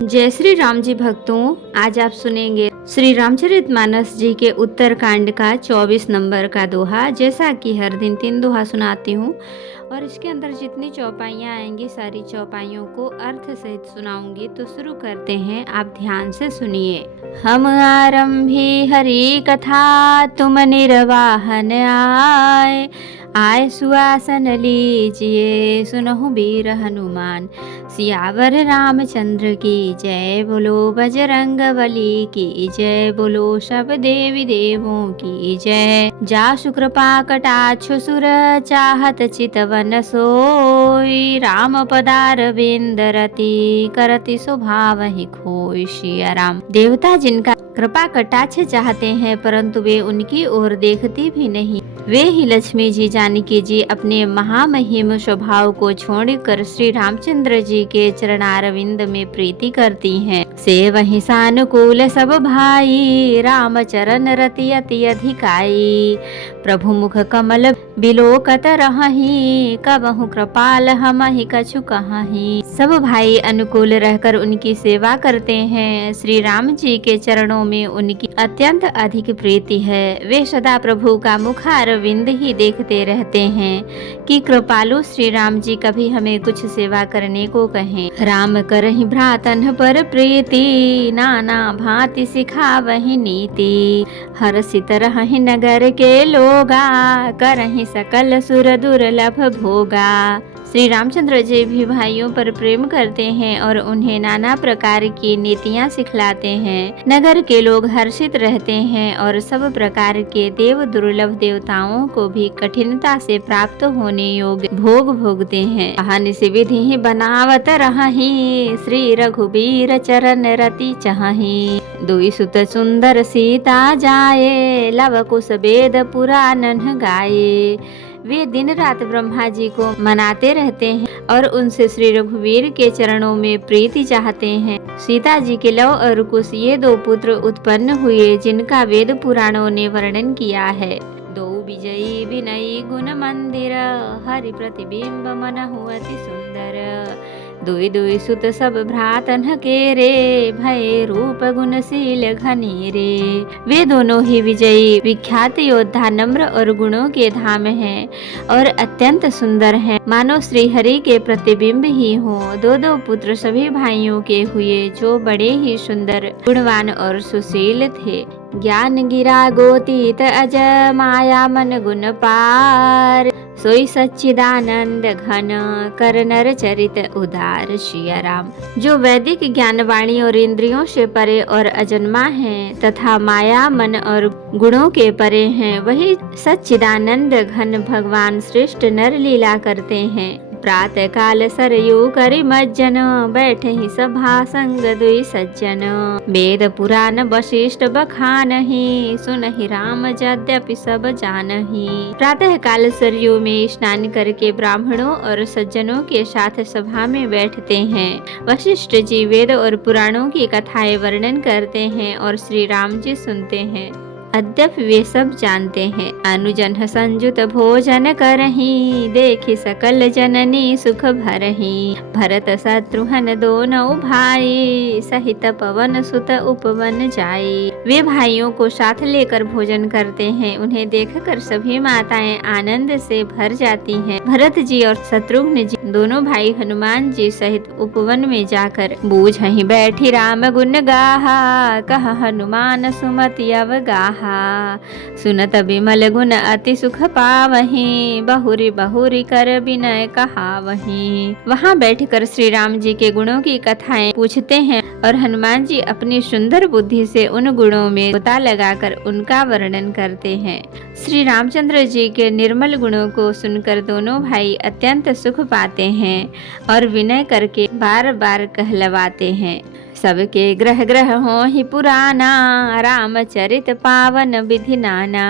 जय श्री राम जी भक्तों, आज आप सुनेंगे श्री रामचरितमानस जी के उत्तरकांड का 24 नंबर का दोहा। जैसा कि हर दिन 3 दोहा सुनाती हूँ और इसके अंदर जितनी चौपाइयाँ आएंगी सारी चौपाइयों को अर्थ सहित सुनाऊंगी। तो शुरू करते हैं, आप ध्यान से सुनिए। हम आरंभी हरि कथा, तुम निर्वाहन आए। आए सुआसन लीजिए, सुनहु वीर हनुमान। सियावर रामचंद्र की जय, बोलो बजरंग बली की जय, बोलो सब देवी देवों की जय। जासु कृपा कटाक्ष सुर, चाहत चितवन सोई। राम पदारविंद रति, करति स्वभाव ही खोई। सिया राम। देवता जिनका कृपा कटाक्ष चाहते हैं परंतु वे उनकी ओर देखती भी नहीं, वे ही लक्ष्मी जी जानकी जी अपने महामहिम स्वभाव को छोड़कर श्री रामचंद्र जी के चरणारविंद में प्रीति करती हैं। से वही सानुकूल सब भाई, राम चरण रति अति अधिकाई। प्रभु मुख कमल बिलोकत रहहि, कबहु कृपाल हमहि कछु कहहि। सब भाई अनुकूल रहकर उनकी सेवा करते हैं। श्री राम जी के चरणों में उनकी अत्यंत अधिक प्रीति है। वे सदा प्रभु का मुखारविंद ही देखते रहते हैं कि कृपालु श्री राम जी कभी हमें कुछ सेवा करने को कहें। राम करहि भ्रातन पर प्रीति, नाना भांति सिखावहि नीति। हर्षित रहहि नगर के लोगा, करहि सकल सुर दुर्लभ भोगा। श्री रामचंद्र जी भी भाइयों पर प्रेम करते हैं और उन्हें नाना प्रकार की नीतियाँ सिखलाते हैं। नगर के लोग हर्षित रहते हैं और सब प्रकार के देव दुर्लभ देवताओं को भी कठिनता से प्राप्त होने योग्य भोग भोगते हैं। कहानी से विधि बनावत रहहि, श्री रघुबीर चरण रति चाहि। दुई सुत सुंदर सीता जाए, लव कुश वेद पुराण गाये। वे दिन रात ब्रह्मा जी को मनाते रहते हैं और उनसे श्री रघुवीर के चरणों में प्रीति चाहते हैं। सीता जी के लव और कुश ये 2 पुत्र उत्पन्न हुए जिनका वेद पुराणों ने वर्णन किया है। 2 विजयी विनयी गुण मंदिर, हरि प्रतिबिंब मनहु अति सुंदर। 2 सुत सब भ्रातन के रे, भय रूप गुणशील घनीरे। वे दोनों ही विजयी विख्यात योद्धा नम्र और गुणों के धाम हैं और अत्यंत सुंदर हैं, मानो श्री हरि के प्रतिबिंब ही हो। 2 पुत्र सभी भाइयों के हुए जो बड़े ही सुंदर गुणवान और सुशील थे। ज्ञान गिरा गोतीत अज, माया मन गुण पार। सोई सच्चिदानंद घन, कर नर चरित उदार। सिया राम। जो वैदिक ज्ञान वाणी और इंद्रियों से परे और अजन्मा है तथा माया मन और गुणों के परे हैं, वही सच्चिदानंद घन भगवान श्रेष्ठ नर लीला करते हैं। प्रातः काल सरयू करि मज्जन, बैठे ही सभा संग 2 सज्जन। वेद पुराण वशिष्ठ बखानहि, सुनहि राम यद्यपि सब जानहि। प्रातः काल सरयू में स्नान करके ब्राह्मणों और सज्जनों के साथ सभा में बैठते हैं। वशिष्ठ जी वेद और पुराणों की कथाएं वर्णन करते हैं और श्री राम जी सुनते हैं। अद्यपि वे सब जानते हैं। अनुजन संयुत भोजन करहि, देखि सकल जननी सुख भरहि। भरत शत्रुघ्न दोनों भाई, सहित पवन सुत उपवन जाई। वे भाइयों को साथ लेकर भोजन करते हैं। उन्हें देखकर सभी माताएं आनंद से भर जाती हैं। भरत जी और शत्रुघ्न जी दोनों भाई हनुमान जी सहित उपवन में जाकर बूझहि बैठी राम गुण गाहा। कह हनुमान सुमति अवगाहा। सुनत विमल गुण अति सुख पावहि, बहुरी बहुरी कर विनय कहावहि। वहाँ बैठकर श्री राम जी के गुणों की कथाएं पूछते हैं और हनुमान जी अपनी सुंदर बुद्धि से उन गुणों में गोता लगाकर उनका वर्णन करते हैं। श्री रामचंद्र जी के निर्मल गुणों को सुनकर दोनों भाई अत्यंत सुख पाते हैं और विनय करके बार बार कहलवाते हैं। सबके ग्रह ग्रह हो ही पुराना, रामचरित पावन विधि नाना।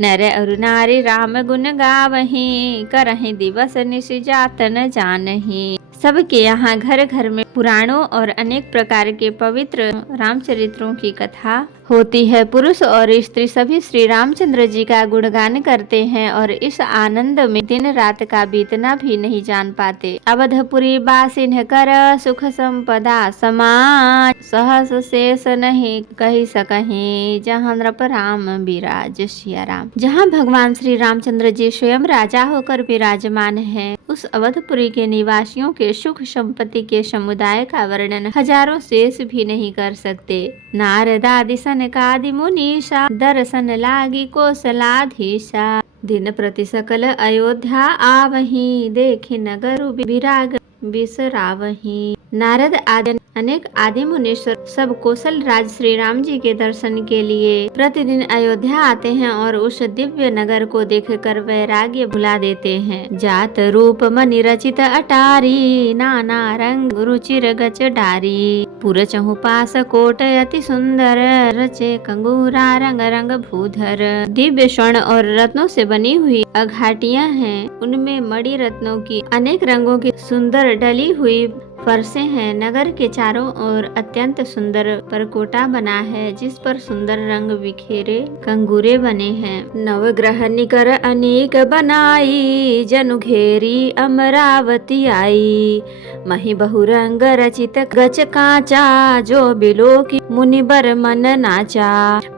नर और नारी राम गुण गावहि, करहि दिवस निशि जात न जानहि। सबके यहाँ घर घर में पुराणों और अनेक प्रकार के पवित्र रामचरित्रों की कथा होती है। पुरुष और स्त्री सभी श्री रामचंद्र जी का गुणगान करते हैं और इस आनंद में दिन रात का बीतना भी नहीं जान पाते। अवधपुरी बासिन कर सुख संपदा समान, सहस शेष नहीं कही सकहीं, जहाँ नृप राम विराज सिया राम। जहाँ भगवान श्री रामचंद्र जी स्वयं राजा होकर विराजमान है, उस अवधपुरी के निवासियों के सुख संपत्ति के समुदाय का वर्णन हजारों शेष भी नहीं कर सकते। नारदादि सनकादि मुनीषा, दर्शन लागी कौशलाधीशा, दिन प्रति सकल अयोध्या आवहीं, देखी नगर विराग बिसरावहीं। नारद आदि अनेक आदि मुनीश्वर सब कौशल राज श्री राम जी के दर्शन के लिए प्रतिदिन अयोध्या आते हैं और उस दिव्य नगर को देखकर वैराग्य भुला देते हैं। जात रूप मनि रचित अटारी, नाना रंग रुचिर गच डारी, पुर चहु पास कोट अति सुंदर, रचे कंगूरा रंग रंग भूधर। दिव्य स्वर्ण और रत्नों से बनी हुई अघाटियां हैं, उनमें मणि रत्नों की अनेक रंगों की सुंदर डली हुई फरसे हैं। नगर के चारों ओर अत्यंत सुंदर परकोटा बना है, जिस पर सुंदर रंग बिखेरे कंगूरे बने हैं। नवग्रह निकर अनेक बनाई, जनु घेरी अमरावती आई, मही बहुरंग रचित गच कांचा, जो बिलो की मुनि बर मन नाचा।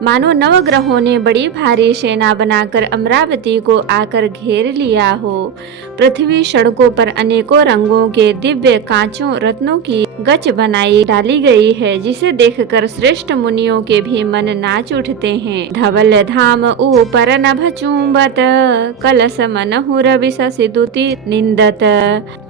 मानो नवग्रहों ने बड़ी भारी सेना बनाकर अमरावती को आकर घेर लिया हो। पृथ्वी सड़कों पर अनेकों रंगों के दिव्य कांचों रत्नों की गच बनाई डाली गई है, जिसे देखकर श्रेष्ठ मुनियों के भी मन नाच उठते हैं। धवल धाम ऊपर नभ चुंबत, कलश मनहु रवि सिदुति निंदत,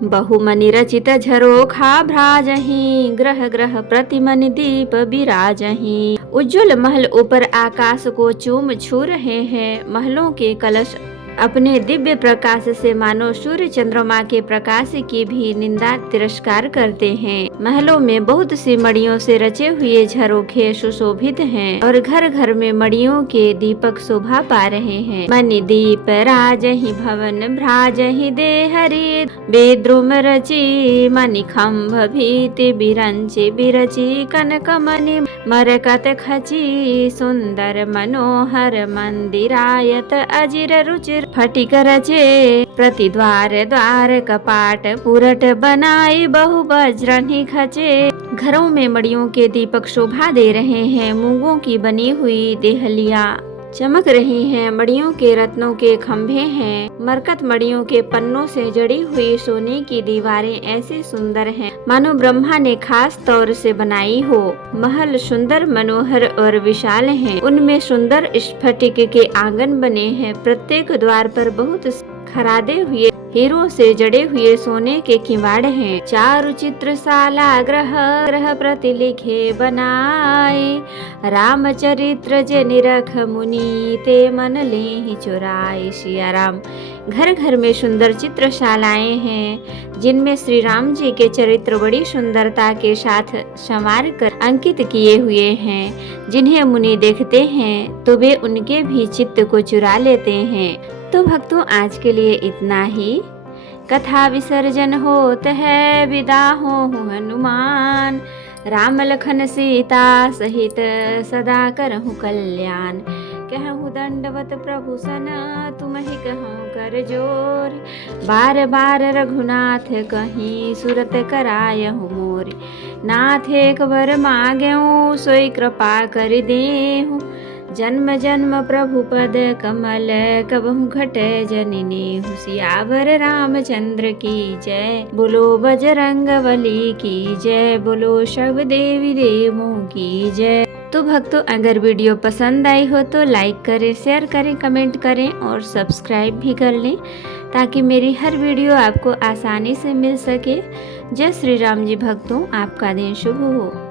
बहुमनि रचित झरोखा भ्राजहीं, ग्रह ग्रह प्रतिमनि दीप बिराजहीं। उज्ज्वल महल ऊपर आकाश को चूम छू रहे हैं। महलों के कलश अपने दिव्य प्रकाश से मानो सूर्य चंद्रमा के प्रकाश की भी निंदा तिरस्कार करते हैं। महलों में बहुत सी मड़ियों से रचे हुए झरोखे सुशोभित हैं और घर घर में मड़ियों के दीपक शोभा पा रहे हैं। मणि दीप राजहि भवन भ्राजहि देहरि, बेद्रुम रची मणि खम्भ भीति बिरंचि बिरची, कनक मणि मरकत खची, सुंदर मनोहर मंदिरायत अजिर रुचिर फटिक रचे, प्रति द्वार द्वार कपाट पुरट बनाई, बहु वज्रनि खचे। घरों में मड़ियों के दीपक शोभा दे रहे हैं। मूंगों की बनी हुई देहलियां चमक रही हैं। मड़ियों के रत्नों के खंभे हैं। मरकत मड़ियों के पन्नों से जड़ी हुई सोने की दीवारें ऐसे सुंदर हैं मानो ब्रह्मा ने खास तौर से बनाई हो। महल सुंदर मनोहर और विशाल हैं। उनमें सुंदर स्फटिक के आंगन बने हैं। प्रत्येक द्वार पर बहुत खरादे हुए हीरों से जड़े हुए सोने के किवाड़ हैं। चारु चित्रशाला ग्रह ग्रह प्रति लिखे बनाए, रामचरित्र जे निरख मुनि, ते मन ले चुराए सिया राम। घर घर में सुंदर चित्रशालाएं हैं, जिनमें श्री राम जी के चरित्र बड़ी सुंदरता के साथ संवार कर अंकित किए हुए हैं। जिन्हें मुनि देखते हैं तो वे उनके भी चित्त को चुरा लेते हैं। तो भक्तों, आज के लिए इतना ही। कथा विसर्जन होत है, विदा हो हनुमान, राम लखन सीता सहित सदा करहु कल्याण। कहूँ दंडवत प्रभु सना, तुम ही कहूँ कर जोर, बार बार रघुनाथ कहीं, सुरत करायहु मोर। नाथ एक बर मांगेऊ, सोई कृपा कर देहु, जन्म जन्म प्रभु पद कमल, कबहु घटे जननी। सियावर रामचंद्र की जय, बोलो बजरंग बली की जय, बोलो सब देवी देवों की जय। तो भक्तों, अगर वीडियो पसंद आई हो तो लाइक करें, शेयर करें, कमेंट करें और सब्सक्राइब भी कर लें, ताकि मेरी हर वीडियो आपको आसानी से मिल सके। जय श्री राम जी भक्तों, आपका दिन शुभ हो।